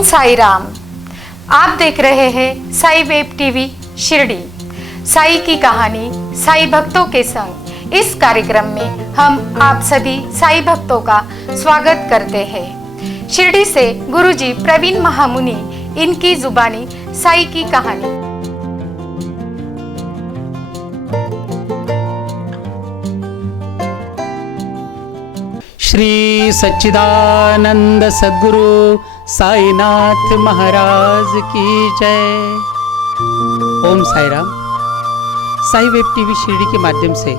ओम साई राम। आप देख रहे हैं साई वेब टीवी शिरडी। साई की कहानी साई भक्तों के संग इस कार्यक्रम में हम आप सभी साई भक्तों का स्वागत करते हैं। शिरडी से गुरुजी प्रवीण महामुनि इनकी जुबानी साई की कहानी। श्री सच्चिदानंद सद्गुरु साईनाथ महाराज की जय। ओम साई राम। साई वेब टीवी शिरडी के माध्यम से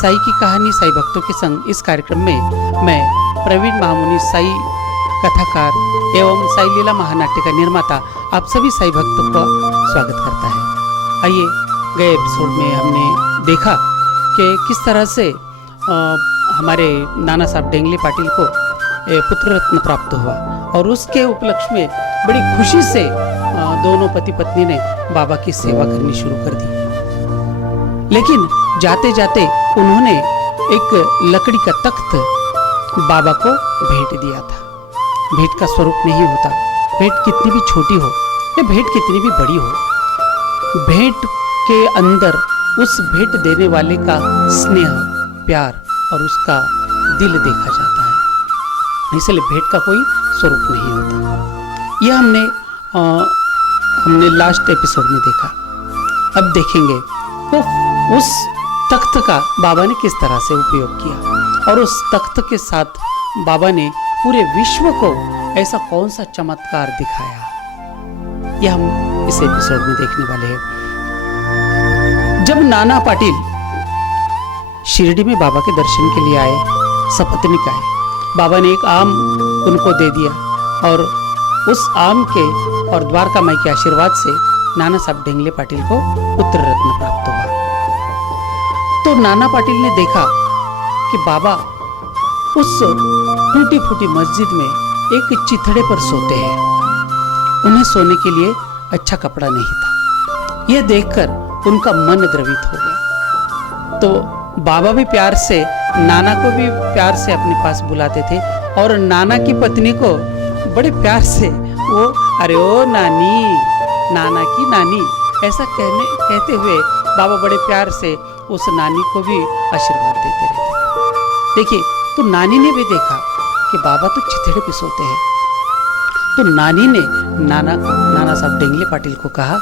साई की कहानी साई भक्तों के संग इस कार्यक्रम में मैं प्रवीण महामुनि साई कथाकार एवं साई लीला महानाट्य का निर्माता आप सभी साई भक्तों का स्वागत करता है। आइए, गए एपिसोड में हमने देखा कि किस तरह से हमारे नाना साहब डेंगले पाटिल को पुत्र रत्न प्राप्त हुआ और उसके उपलक्ष्य में बड़ी खुशी से दोनों पति पत्नी ने बाबा की सेवा करनी शुरू कर दी। लेकिन जाते जाते उन्होंने एक लकड़ी का तख्त बाबा को भेंट दिया था। भेंट का स्वरूप नहीं होता, भेंट कितनी भी छोटी हो या भेंट कितनी भी बड़ी हो, भेंट के अंदर उस भेंट देने वाले का स्नेह, प्यार और उसका दिल देखा जाता है। इसलिए भेंट का कोई स्वरूप नहीं होता। यह हमने लास्ट एपिसोड में देखा। अब देखेंगे तो उस तख्त का बाबा ने किस तरह से उपयोग किया और उस तख्त के साथ बाबा ने पूरे विश्व को ऐसा कौन सा चमत्कार दिखाया, यह हम इस एपिसोड में देखने वाले हैं। जब नाना पाटिल शिरडी में बाबा के दर्शन के लिए आए, सपत्नीक आए, बाबा ने एक आम उनको दे दिया और उस आम के और द्वारका माई के आशीर्वाद से नाना साहब डेंगले पाटिल को पुत्र रत्न प्राप्त हुआ। तो नाना पाटिल ने देखा कि बाबा उस टूटी फूटी मस्जिद में एक चिथड़े पर सोते हैं। उन्हें सोने के लिए अच्छा कपड़ा नहीं था। यह देखकर उनका मन द्रवित हो गया। तो बाबा भी प्यार से नाना को भी प्यार से अपने पास बुलाते थे और नाना की पत्नी को बड़े प्यार से वो अरे ओ नानी, नाना की नानी ऐसा कहते हुए बाबा बड़े प्यार से उस नानी को भी आशीर्वाद देते रहते। देखिए, तो नानी ने भी देखा कि बाबा तो चिथड़े पे सोते हैं। तो नानी ने नाना साहब डेंगले पाटिल को कहा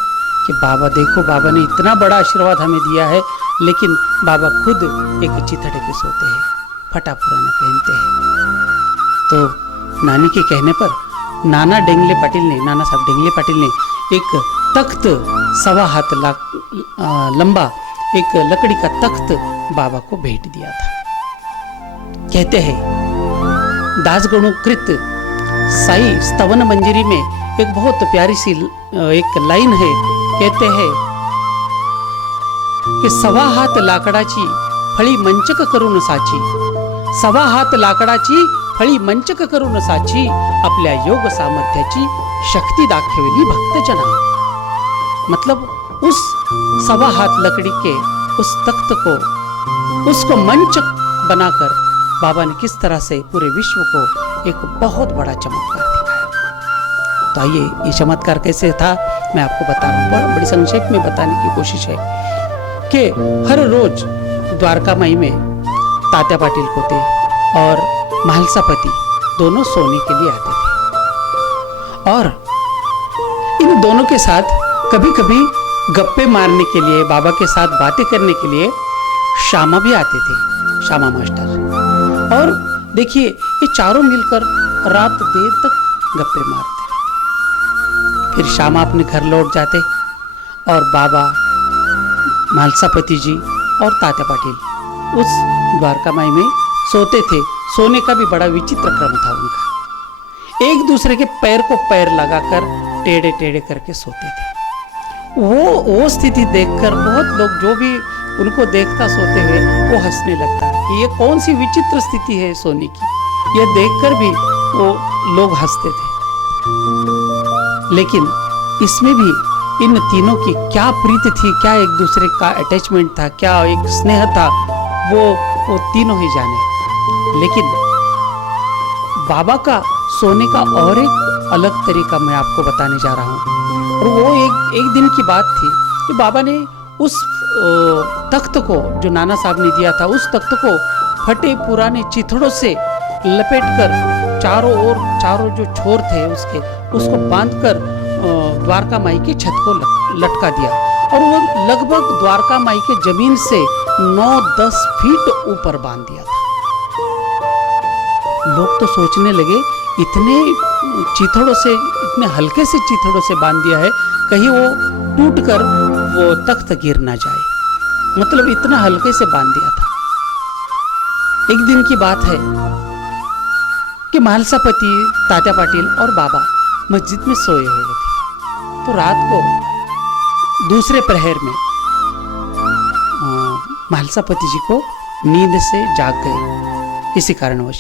कि बाबा देखो, बाबा ने इतना बड़ा आशीर्वाद हमें दिया है, लेकिन बाबा खुद एक चिथड़े पे सोते हैं, फटा पुराना पहनते हैं। तो नानी के कहने पर नाना साहब डेंगले पाटिल ने एक तख्त 1.25 हाथ लंबा एक लकड़ी का तख्त बाबा को भेंट दिया था। कहते हैं दासगणुकृत साई स्तवन मंजरी में एक बहुत प्यारी सी एक लाइन है। कहते हैं की 1.25 हात लाकडाची फळी मंचक करून साची, 1.25 हात लाकडाची फळी मंचक करून साची, आपल्या योग सामर्थ्याची शक्ति दाखवली भक्तजना। मतलब उस 1.25 हात लकड़ी के उस तख्त को, उसको मंचक बनाकर बाबा ने किस तरह से पूरे विश्व को एक बहुत बड़ा चमत्कार दिखाया। तो आइए, ये चमत्कार कैसे था मैं आपको बता रहा हूँ। बड़ी संक्षेप में बताने की कोशिश है कि हर रोज द्वारका माई में तात्या पाटिल होते और महलसापति दोनों सोने के लिए आते थे और इन दोनों के साथ कभी कभी गप्पे मारने के लिए, बाबा के साथ बातें करने के लिए श्यामा भी आते थे, श्यामा मास्टर। और देखिए, ये चारों मिलकर रात देर तक गप्पे मारते। फिर श्यामा अपने घर लौट जाते और बाबा, महलसापति जी और तात्या पाटिल उस द्वारका माई में सोते थे। सोने का भी बड़ा विचित्र क्रम था उनका। एक दूसरे के पैर को पैर लगाकर टेढ़े टेढ़े करके सोते थे। वो स्थिति देखकर बहुत लोग, जो भी उनको देखता सोते हुए, वो हंसने लगता कि ये कौन सी विचित्र स्थिति है सोने की। यह देखकर भी वो लोग हंसते थे। लेकिन इसमें भी इन तीनों की क्या प्रीति थी, क्या एक दूसरे का अटैचमेंट था, क्या एक स्नेह था, वो तीनों ही जाने। लेकिन बाबा का सोने का और एक अलग तरीका मैं आपको बताने जा रहा हूँ। और वो एक दिन की बात थी कि बाबा ने उस तख्त को जो नाना साहब ने दिया था, उस तख्त को फटे पुराने चिथड़ों से लपेटकर चारों जो छोर थे उसको बांधकर द्वारका माई की छत को लटका दिया। और वो लगभग द्वारका माई के जमीन से 9-10 फीट ऊपर बांध दिया था। लोग तो सोचने लगे इतने चिथड़ों से, इतने हल्के से चिथड़ों से बांध दिया है, कहीं वो टूटकर वो तख्त गिर ना जाए, मतलब इतना हल्के से बांध दिया था। एक दिन की बात है कि महालसापति, तात्या पाटिल और बाबा मस्जिद में सोए हुए थे। तो रात को दूसरे प्रहर में महालसापति जी को नींद से जाग गए किसी कारणवश।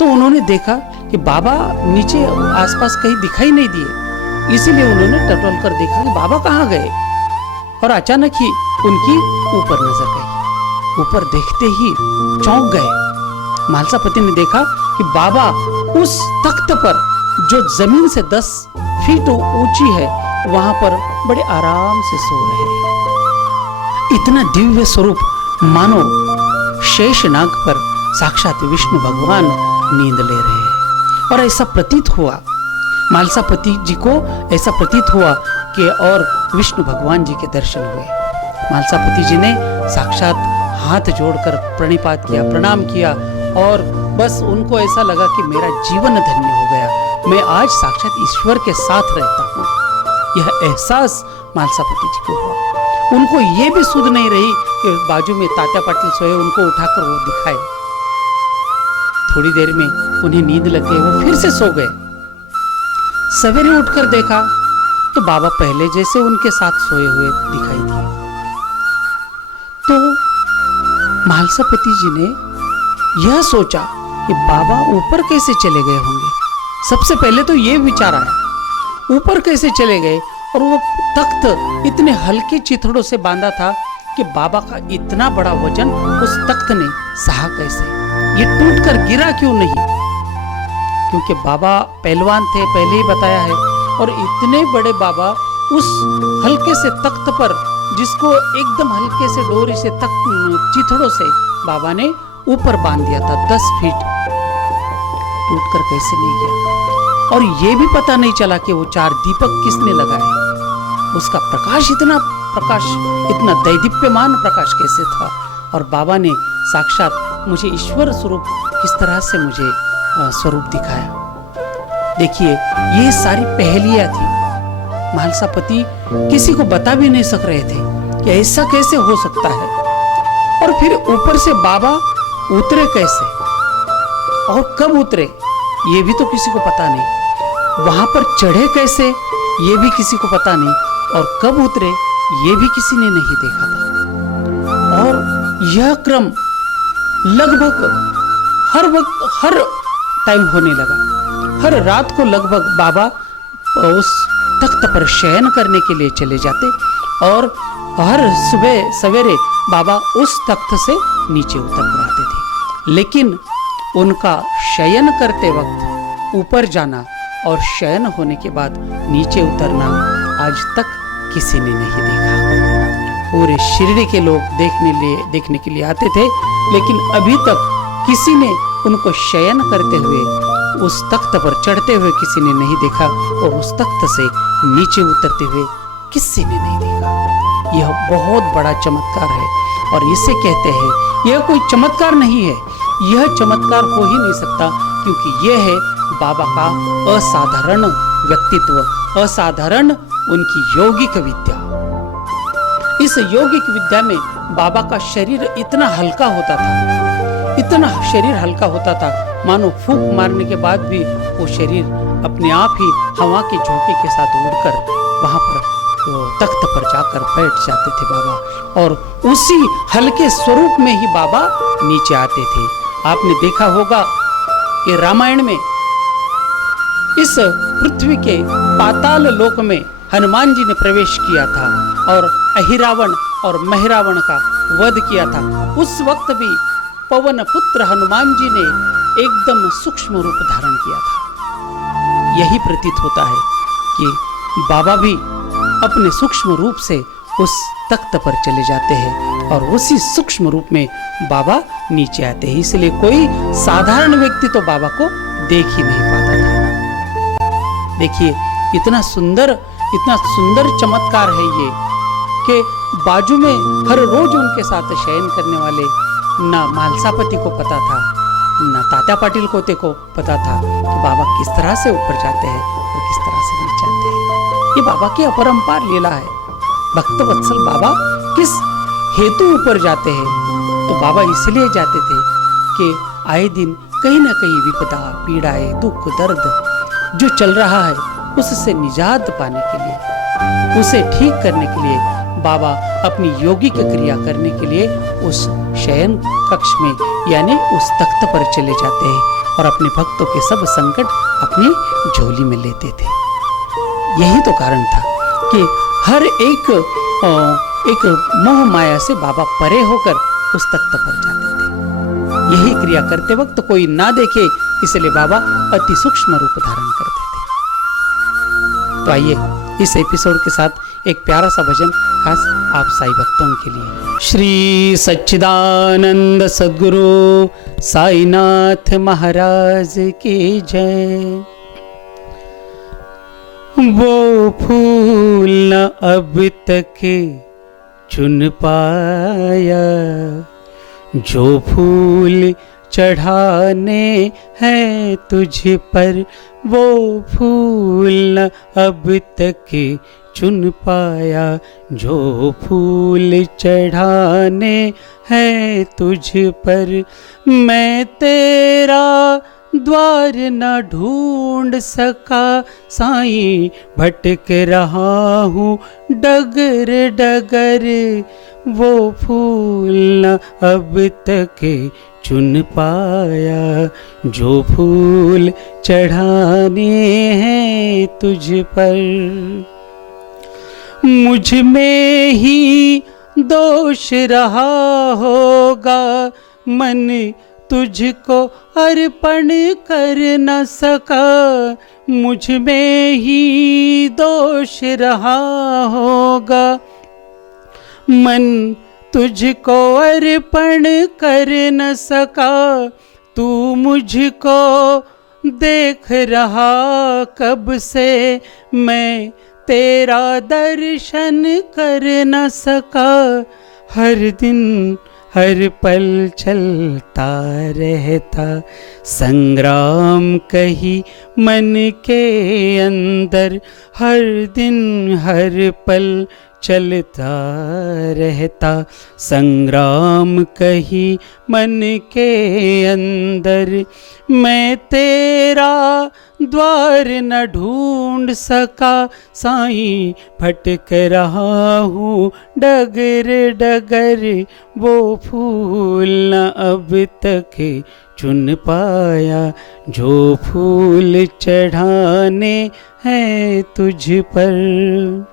तो उन्होंने देखा कि बाबा नीचे आसपास कहीं दिखाई नहीं दिए, इसीलिए उन्होंने टटोल कर देखा कि बाबा कहाँ गए। और अचानक ही उनकी ऊपर नजर गई। ऊपर देखते ही चौंक गए। महालसापति ने देखा कि बाबा उस तख्त पर जो जमीन से 10 फीट ऊंची है, वहां पर बड़े आराम से सो रहे हैं। इतना दिव्य स्वरूप, मानो शेषनाग पर साक्षात विष्णु भगवान नींद ले रहे हैं। और ऐसा प्रतीत हुआ महालसापति जी को, ऐसा प्रतीत हुआ कि और विष्णु भगवान जी के दर्शन हुए। महालसापति जी ने साक्षात हाथ जोड़कर प्रणिपात किया, प्रणाम किया, और बस उनको ऐसा लगा कि मेरा जीवन धन्य हो गया, मैं आज साक्षात ईश्वर के साथ रहता हूँ। यह एहसास महालसापति जी को हुआ। उनको ये भी सुध नहीं रही कि बाजू में तात्या पाटिल सोए, उनको उठाकर वो दिखाए। थोड़ी देर में उन्हें नींद लग गई, वो फिर से सो गए। सवेरे उठकर देखा तो बाबा पहले जैसे उनके साथ सोए हुए दिखाई दिए। तो महालसापति जी ने यह सोचा कि बाबा ऊपर कैसे चले गए होंगे। सबसे पहले तो यह विचार आया, ऊपर कैसे चले गए। और वो तख्त इतने हल्के चिथड़ों से बांधा था कि बाबा का इतना बड़ा वजन उस तख्त ने सहा कैसे, ये टूटकर गिरा क्यों नहीं। क्योंकि बाबा पहलवान थे, पहले ही बताया है। और इतने बड़े बाबा उस हल्के से तख्त पर, जिसको एकदम हल्के से डोरी से चिथड़ों से बाबा ने ऊपर बांध दिया था 10 फीट, टूटकर कैसे नहीं गया। और ये भी पता नहीं चला कि वो 4 दीपक किसने लगाए, उसका प्रकाश इतना दैदीप्यमान प्रकाश कैसे था। और बाबा ने साक्षात मुझे ईश्वर स्वरूप किस तरह से मुझे स्वरूप दिखाया। देखिए, ये सारी पहेलियां थी। महालसापति किसी को बता भी नहीं सक रहे थे कि ऐसा कैसे हो सकता है। और फिर ऊपर से बाबा उतरे कैसे और कब उतरे, ये भी तो किसी को पता नहीं। वहां पर चढ़े कैसे, ये भी किसी को पता नहीं। और कब उतरे, ये भी किसी ने नहीं देखा था। और यह क्रम लगभग हर वक्त, हर टाइम होने लगा। हर रात को लगभग बाबा उस तख्त पर शयन करने के लिए चले जाते, और हर सुबह सवेरे बाबा उस तख्त से नीचे उतर कर आते थे। लेकिन उनका शयन करते वक्त ऊपर जाना और शयन होने के बाद नीचे उतरना आज तक किसी ने नहीं देखा। पूरे शिरडी के लोग देखने के लिए आते थे, लेकिन अभी तक किसी ने उनको शयन करते हुए उस तख्त पर चढ़ते हुए किसी ने नहीं देखा, और उस तख्त से नीचे उतरते हुए किसी ने नहीं देखा। यह बहुत बड़ा चमत्कार है, और इसे कहते हैं, यह कोई चमत्कार नहीं है, यह चमत्कार हो ही नहीं सकता, क्योंकि यह है बाबा का असाधारण व्यक्तित्व, असाधारण उनकी यौगिक विद्या। इस यौगिक विद्या में बाबा का शरीर इतना हल्का होता था, इतना शरीर हल्का होता था, मानो फूंक मारने के बाद भी वो शरीर अपने आप ही हवा के झोंके के साथ उड़कर वहां पर तख्त पर जाकर बैठ जाते थे बाबा। और उसी हल्के स्वरूप में ही बाबा नीचे आते थे। आपने देखा होगा कि रामायण में इस पृथ्वी के पाताल लोक में हनुमान जी ने प्रवेश किया था और अहिरावण और महिरावण का वध किया था। उस वक्त भी पवन पुत्र हनुमान जी ने एकदम सूक्ष्म रूप धारण किया था। यही प्रतीत होता है कि बाबा भी अपने सूक्ष्म रूप से उस तख्त पर चले जाते हैं और उसी सूक्ष्म रूप में बाबा नीचे आते हैं। इसलिए कोई साधारण व्यक्ति तो बाबा को देख ही नहीं पाता था। देखिए इतना सुंदर चमत्कार है ये कि बाजू में हर रोज उनके साथ शयन करने वाले ना मालसापति को पता था, ना तात्या पाटिल कोते को पता था कि बाबा किस तरह से ऊपर जाते हैं और किस तरह से नीचे आते हैं। ये बाबा की अपरंपार लीला है। भक्त वत्सल बाबा किस हेतु ऊपर जाते हैं? तो बाबा इसलिए जाते थे कि आए दिन कहीं ना कहीं विपदा, पीड़ाएं, दुख, दर्द जो चल रहा है उससे निजात पाने के लिए, उसे ठीक करने के लिए बाबा अपनी योगिक क्रिया करने के लिए उस शयन कक्ष में यानी उस तख्त पर चले जाते हैं और अपने भक्तों के सब संकट अपनी झोली में लेते थे। यही तो कारण था कि हर एक मोह माया से बाबा परे होकर उस तख्त पर जाते थे। यही क्रिया करते वक्त कोई ना देखे इसलिए बाबा अति सूक्ष्म रूप धारण करते थे। तो आइए इस एपिसोड के साथ एक प्यारा सा भजन खास आप साईं भक्तों के लिए। श्री सच्चिदानंद सद्गुरु साईनाथ महाराज की जय। वो फूल न अब तक चुन पाया जो फूल चढ़ाने हैं तुझ पर, वो फूल न अब तक चुन पाया जो फूल चढ़ाने हैं तुझ पर। मैं तेरा द्वार न ढूंढ सका साईं, भटक रहा हूँ डगर डगर, वो फूल न अब तक चुन पाया जो फूल चढ़ाने हैं तुझ पर। मुझ में ही दोष रहा होगा, मन तुझको अर्पण कर न सका, मुझ में ही दोष रहा होगा, मन तुझको अर्पण कर न सका। तू मुझको देख रहा कब से, मैं तेरा दर्शन कर न सका। हर दिन हर पल चलता रहता संग्राम कहीं मन के अंदर, हर दिन हर पल चलता रहता संग्राम कहीं मन के अंदर। मैं तेरा द्वार न ढूंढ सका साईं, भटक रहा हूँ डगर डगर, वो फूल न अब तक चुन पाया जो फूल चढ़ाने हैं तुझ पर।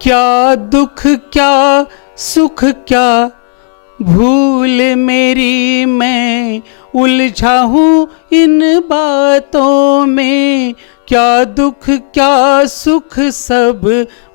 क्या दुख क्या सुख क्या भूल मेरी, मैं उलझा हूँ इन बातों में। क्या दुख क्या सुख सब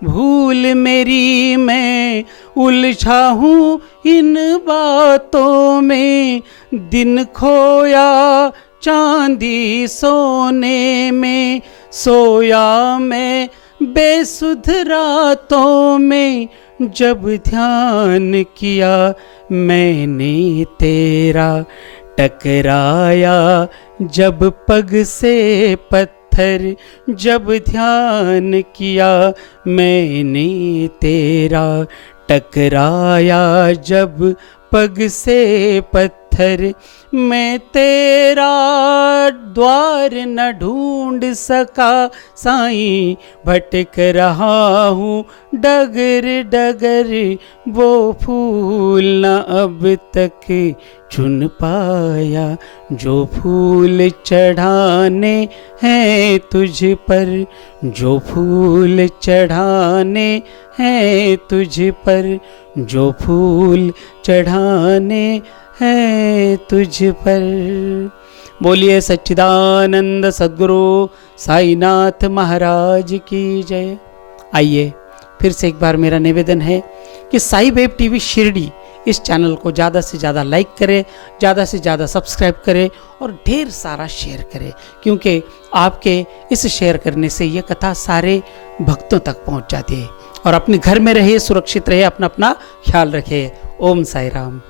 भूल मेरी, मैं उलझा हूँ इन बातों में। दिन खोया चांदी सोने में, सोया मैं बेसुध रातों में। जब ध्यान किया मैंने तेरा, टकराया जब पग से पत्थर। जब ध्यान किया मैंने तेरा, टकराया जब पग से पत्थर। मैं तेरा द्वार न ढूंढ सका साईं, भटक रहा हूँ डगर डगर, वो फूल न अब तक चुन पाया जो फूल चढ़ाने हैं तुझ पर, जो फूल चढ़ाने हैं तुझ पर, जो फूल चढ़ाने हैं तुझ पर। बोलिए सच्चिदानंद सद्गुरु साईनाथ महाराज की जय। आइए फिर से एक बार मेरा निवेदन है कि साई वेब टीवी शिरडी इस चैनल को ज़्यादा से ज़्यादा लाइक करें, ज़्यादा से ज़्यादा सब्सक्राइब करें और ढेर सारा शेयर करें, क्योंकि आपके इस शेयर करने से ये कथा सारे भक्तों तक पहुंच जाती है। और अपने घर में रहिए, सुरक्षित रहिए, अपना अपना ख्याल रखिए। ओम साई राम।